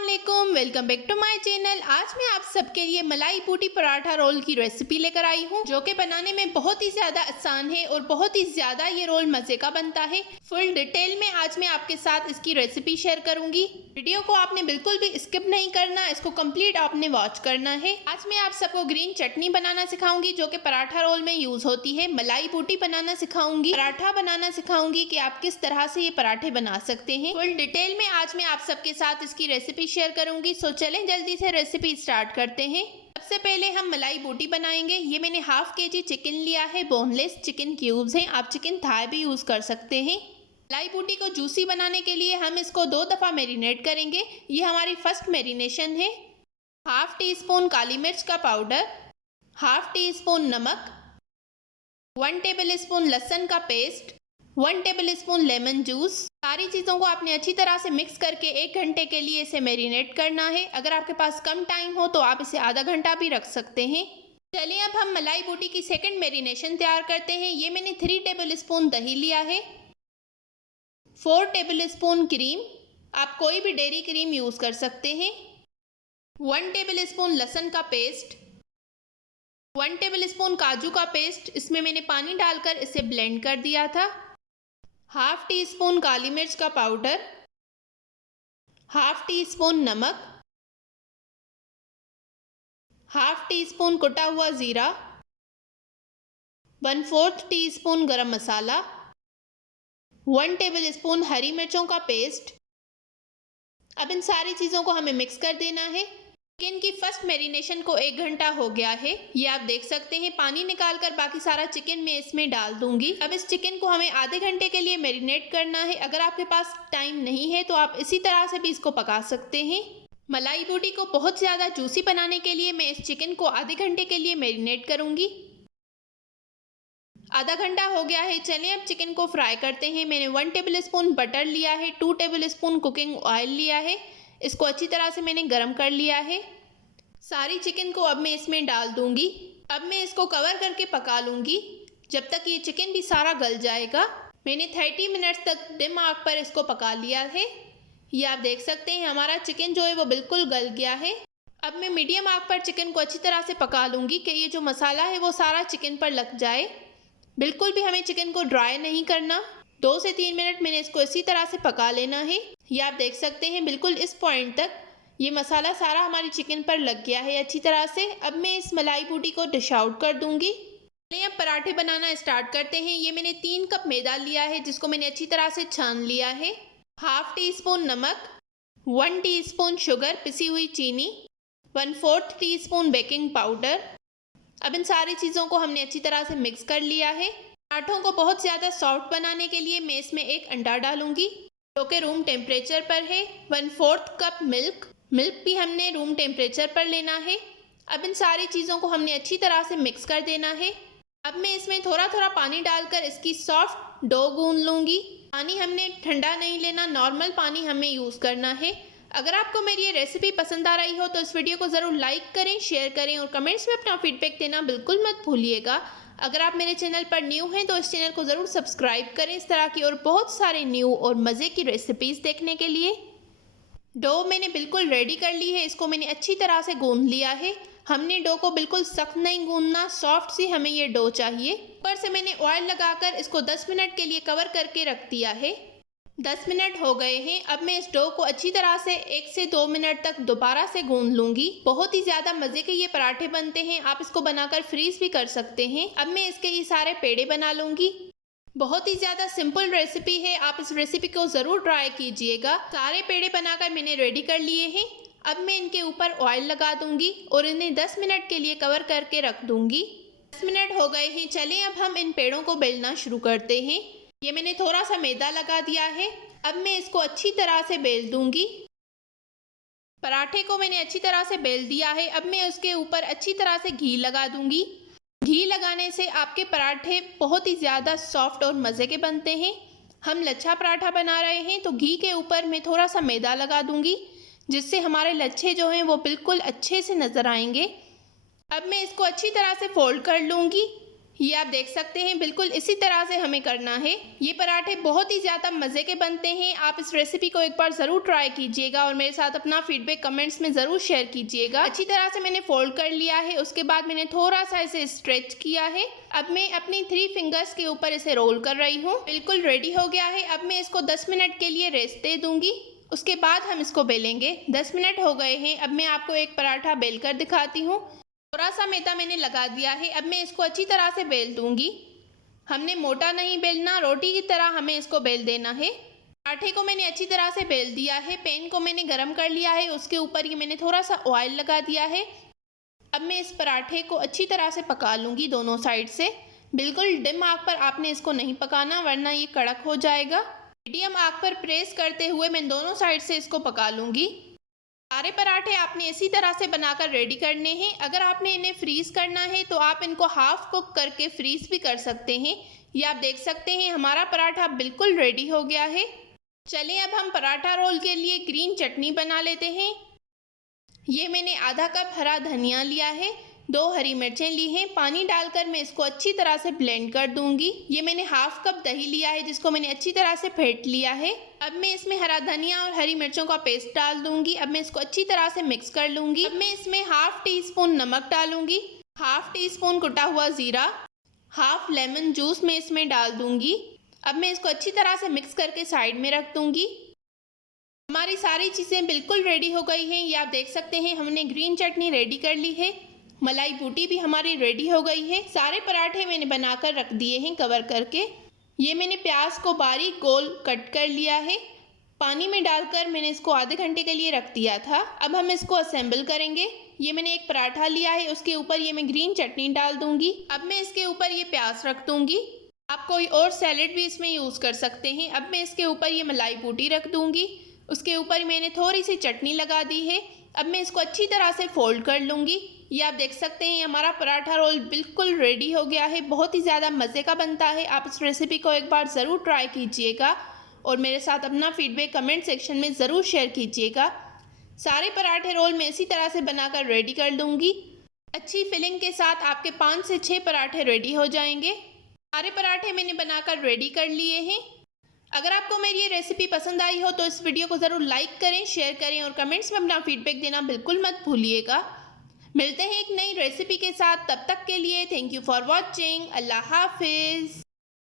अस्सलाम, welcome back to my channel. आज मैं आप सबके लिए मलाई बूटी पराठा रोल की रेसिपी लेकर आई हूँ, जो कि बनाने में बहुत ही ज्यादा आसान है और बहुत ही ज्यादा ये रोल मजे का बनता है। फुल डिटेल में आज मैं आपके साथ इसकी रेसिपी शेयर करूंगी। वीडियो को आपने बिल्कुल भी स्किप नहीं करना, इसको कंप्लीट आपने वॉच करना है। आज मैं आप सबको ग्रीन चटनी बनाना सिखाऊंगी, जो कि पराठा रोल में यूज होती है। मलाई बूटी बनाना सिखाऊंगी, पराठा बनाना सिखाऊंगी कि आप किस तरह से ये पराठे बना सकते हैं। फुल डिटेल में आज मैं आप सबके साथ इसकी रेसिपी शेयर करूंगी। सो चलें जल्दी से रेसिपी स्टार्ट करते हैं। सबसे पहले हम मलाई बूटी बनाएंगे। ये मैंने हाफ केजी चिकन लिया है, बोनलेस चिकन क्यूब्स हैं, आप चिकन थाई भी यूज कर सकते हैं। मलाई बूटी को जूसी बनाने के लिए हम इसको 2 दफ़ा मैरिनेट करेंगे। ये हमारी फर्स्ट मैरिनेशन है। हाफ टी स्पून काली मिर्च का पाउडर, हाफ टी स्पून नमक, 1 टेबल स्पून लहसुन का paste, 1 table spoon lemon juice. सारी चीज़ों को आपने अच्छी तरह से मिक्स करके 1 घंटे के लिए इसे मैरिनेट करना है। अगर आपके पास कम टाइम हो तो आप इसे आधा घंटा भी रख सकते हैं। चलिए अब हम मलाई बूटी की सेकंड मैरिनेशन तैयार करते हैं। ये मैंने 3 टेबल स्पून दही लिया है, 4 टेबल स्पून क्रीम, आप कोई भी डेयरी क्रीम यूज़ कर सकते हैं, 1 टेबल स्पून लहसुन का पेस्ट, 1 टेबल स्पून काजू का पेस्ट, इसमें मैंने पानी डालकर इसे ब्लेंड कर दिया था, हाफ टी स्पून काली मिर्च का पाउडर, हाफ टी स्पून नमक, हाफ टी स्पून कुटा हुआ ज़ीरा, 1/4 टी स्पून गरम मसाला, 1 टेबल स्पून हरी मिर्चों का पेस्ट। अब इन सारी चीज़ों को हमें मिक्स कर देना है। चिकन की फर्स्ट मैरिनेशन को 1 घंटा हो गया है, ये आप देख सकते हैं। पानी निकालकर बाकी सारा चिकन मैं इसमें डाल दूंगी। अब इस चिकन को हमें आधे घंटे के लिए मैरिनेट करना है। अगर आपके पास टाइम नहीं है तो आप इसी तरह से भी इसको पका सकते हैं। मलाई बूटी को बहुत ज़्यादा जूसी बनाने के लिए मैं इस चिकन को आधे घंटे के लिए मैरिनेट करूंगी। आधा घंटा हो गया है। चलिए अब चिकन को फ्राई करते हैं। मैंने 1 टेबल स्पून बटर लिया है, 2 टेबल स्पून कुकिंग ऑयल लिया है, इसको अच्छी तरह से मैंने गरम कर लिया है। सारी चिकन को अब मैं इसमें डाल दूंगी। अब मैं इसको कवर करके पका लूँगी जब तक ये चिकन भी सारा गल जाएगा। मैंने 30 मिनट्स तक डिम आग पर इसको पका लिया है। ये आप देख सकते हैं हमारा चिकन जो है वो बिल्कुल गल गया है। अब मैं मीडियम आग पर चिकन को अच्छी तरह से पका लूँगी कि ये जो मसाला है वो सारा चिकन पर लग जाए। बिल्कुल भी हमें चिकन को ड्राई नहीं करना। 2 से 3 मिनट मैंने इसको इसी तरह से पका लेना है। ये आप देख सकते हैं बिल्कुल इस पॉइंट तक ये मसाला सारा हमारी चिकन पर लग गया है अच्छी तरह से। अब मैं इस मलाई बूटी को डिश आउट कर दूंगी। चलिए अब पराठे बनाना स्टार्ट करते हैं। ये मैंने 3 कप मैदा लिया है, जिसको मैंने अच्छी तरह से छान लिया है। हाफ टी स्पून नमक, 1 टीस्पून शुगर पिसी हुई चीनी, 1/4 टीस्पून बेकिंग पाउडर। अब इन सारी चीज़ों को हमने अच्छी तरह से मिक्स कर लिया है। पराठों को बहुत ज़्यादा सॉफ्ट बनाने के लिए मैं इसमें 1 अंडा डालूंगी, जो कि रूम टेम्परेचर पर है। 1/4 कप मिल्क भी हमने रूम टेम्परेचर पर लेना है। अब इन सारी चीज़ों को हमने अच्छी तरह से मिक्स कर देना है। अब मैं इसमें थोड़ा थोड़ा पानी डालकर इसकी सॉफ्ट डो गूंद लूँगी। पानी हमने ठंडा नहीं लेना, नॉर्मल पानी हमें यूज़ करना है। अगर आपको मेरी ये रेसिपी पसंद आ रही हो तो इस वीडियो को ज़रूर लाइक करें, शेयर करें और कमेंट्स में अपना फीडबैक देना बिल्कुल मत भूलिएगा। अगर आप मेरे चैनल पर न्यू हैं तो इस चैनल को ज़रूर सब्सक्राइब करें इस तरह की और बहुत सारे न्यू और मज़े की रेसिपीज़ देखने के लिए। डो मैंने बिल्कुल रेडी कर ली है, इसको मैंने अच्छी तरह से गूंद लिया है। हमने डो को बिल्कुल सख्त नहीं गूंदना, सॉफ्ट सी हमें ये डो चाहिए। ऊपर से मैंने ऑयल लगाकर इसको 10 मिनट के लिए कवर करके रख दिया है। 10 मिनट हो गए हैं। अब मैं इस डो को अच्छी तरह से 1 से 2 मिनट तक दोबारा से गूंद लूँगी। बहुत ही ज़्यादा मज़े के ये पराठे बनते हैं, आप इसको बनाकर फ्रीज भी कर सकते हैं। अब मैं इसके ये सारे पेड़े बना लूँगी। बहुत ही ज़्यादा सिंपल रेसिपी है, आप इस रेसिपी को ज़रूर ट्राई कीजिएगा। सारे पेड़े बनाकर मैंने रेडी कर लिए हैं। अब मैं इनके ऊपर ऑयल लगा दूंगी और इन्हें 10 मिनट के लिए कवर करके रख दूंगी। 10 मिनट हो गए हैं। चलिए अब हम इन पेड़ों को बेलना शुरू करते हैं। ये मैंने थोड़ा सा मैदा लगा दिया है। अब मैं इसको अच्छी तरह से बेल दूंगी। पराठे को मैंने अच्छी तरह से बेल दिया है। अब मैं उसके ऊपर अच्छी तरह से घी लगा दूंगी। घी लगाने से आपके पराठे बहुत ही ज़्यादा सॉफ्ट और मज़े के बनते हैं। हम लच्छा पराठा बना रहे हैं तो घी के ऊपर मैं थोड़ा सा मैदा लगा दूंगी, जिससे हमारे लच्छे जो हैं वो बिल्कुल अच्छे से नज़र आएंगे। अब मैं इसको अच्छी तरह से फोल्ड कर लूँगी। ये आप देख सकते हैं, बिल्कुल इसी तरह से हमें करना है। ये पराठे बहुत ही ज़्यादा मज़े के बनते हैं। आप इस रेसिपी को एक बार ज़रूर ट्राई कीजिएगा और मेरे साथ अपना फीडबैक कमेंट्स में ज़रूर शेयर कीजिएगा। अच्छी तरह से मैंने फोल्ड कर लिया है, उसके बाद मैंने थोड़ा सा इसे स्ट्रेच किया है। अब मैं अपनी 3 फिंगर्स के ऊपर इसे रोल कर रही हूँ। बिल्कुल रेडी हो गया है। अब मैं इसको 10 मिनट के लिए रेस्ट दे दूँगी, उसके बाद हम इसको बेलेंगे। 10 मिनट हो गए हैं। अब मैं आपको एक पराठा बेल कर दिखाती हूँ। थोड़ा सा मैदा मैंने लगा दिया है। अब मैं इसको अच्छी तरह से बेल दूंगी। हमने मोटा नहीं बेलना, रोटी की तरह हमें इसको बेल देना है। पराठे को मैंने अच्छी तरह से बेल दिया है। पैन को मैंने गरम कर लिया है, उसके ऊपर ये मैंने थोड़ा सा ऑयल लगा दिया है। अब मैं इस पराठे को अच्छी तरह से पका लूँगी दोनों साइड से। बिल्कुल डिम आग पर आपने इसको नहीं पकाना, वरना ये कड़क हो जाएगा। मीडियम आग पर प्रेस करते हुए मैं दोनों साइड से इसको पका लूँगी। सारे पराठे आपने इसी तरह से बनाकर रेडी करने हैं। अगर आपने इन्हें फ्रीज़ करना है तो आप इनको हाफ कुक करके फ्रीज़ भी कर सकते हैं। ये आप देख सकते हैं हमारा पराठा बिल्कुल रेडी हो गया है। चलिए अब हम पराठा रोल के लिए ग्रीन चटनी बना लेते हैं। ये मैंने आधा कप हरा धनिया लिया है, 2 हरी मिर्चें ली हैं। पानी डालकर मैं इसको अच्छी तरह से ब्लेंड कर दूंगी। ये मैंने हाफ कप दही लिया है, जिसको मैंने अच्छी तरह से फेंट लिया है। अब मैं इसमें हरा धनिया और हरी मिर्चों का पेस्ट डाल दूंगी। अब मैं इसको अच्छी तरह से मिक्स कर लूंगी। अब मैं इसमें हाफ टी स्पून नमक डालूंगी, हाफ टी स्पून कुटा हुआ ज़ीरा, हाफ लेमन जूस मैं इसमें डाल दूंगी। अब मैं इसको अच्छी तरह से मिक्स करके साइड में रख दूंगी। हमारी सारी चीज़ें बिल्कुल रेडी हो गई हैं। ये आप देख सकते हैं हमने ग्रीन चटनी रेडी कर ली है। मलाई बूटी भी हमारी रेडी हो गई है। सारे पराठे मैंने बनाकर रख दिए हैं कवर करके। ये मैंने प्याज को बारीक गोल कट कर लिया है। पानी में डालकर मैंने इसको आधे घंटे के लिए रख दिया था। अब हम इसको असेंबल करेंगे। ये मैंने एक पराठा लिया है, उसके ऊपर ये मैं ग्रीन चटनी डाल दूंगी। अब मैं इसके ऊपर ये प्याज रख दूंगी। आप कोई और सैलेड भी इसमें यूज़ कर सकते हैं। अब मैं इसके ऊपर ये मलाई बूटी रख दूंगी। उसके ऊपर मैंने थोड़ी सी चटनी लगा दी है। अब मैं इसको अच्छी तरह से फोल्ड कर लूँगी। ये आप देख सकते हैं हमारा पराठा रोल बिल्कुल रेडी हो गया है। बहुत ही ज़्यादा मज़े का बनता है। आप इस रेसिपी को एक बार ज़रूर ट्राई कीजिएगा और मेरे साथ अपना फीडबैक कमेंट सेक्शन में ज़रूर शेयर कीजिएगा। सारे पराठे रोल मैं इसी तरह से बनाकर रेडी कर लूँगी। अच्छी फिलिंग के साथ आपके 5 से 6 पराठे रेडी हो जाएंगे। सारे पराठे मैंने बनाकर रेडी कर लिए हैं। अगर आपको मेरी ये रेसिपी पसंद आई हो तो इस वीडियो को ज़रूर लाइक करें, शेयर करें और कमेंट्स में अपना फीडबैक देना बिल्कुल मत भूलिएगा। मिलते हैं एक नई रेसिपी के साथ, तब तक के लिए थैंक यू फॉर वॉचिंग। अल्लाह हाफिज़।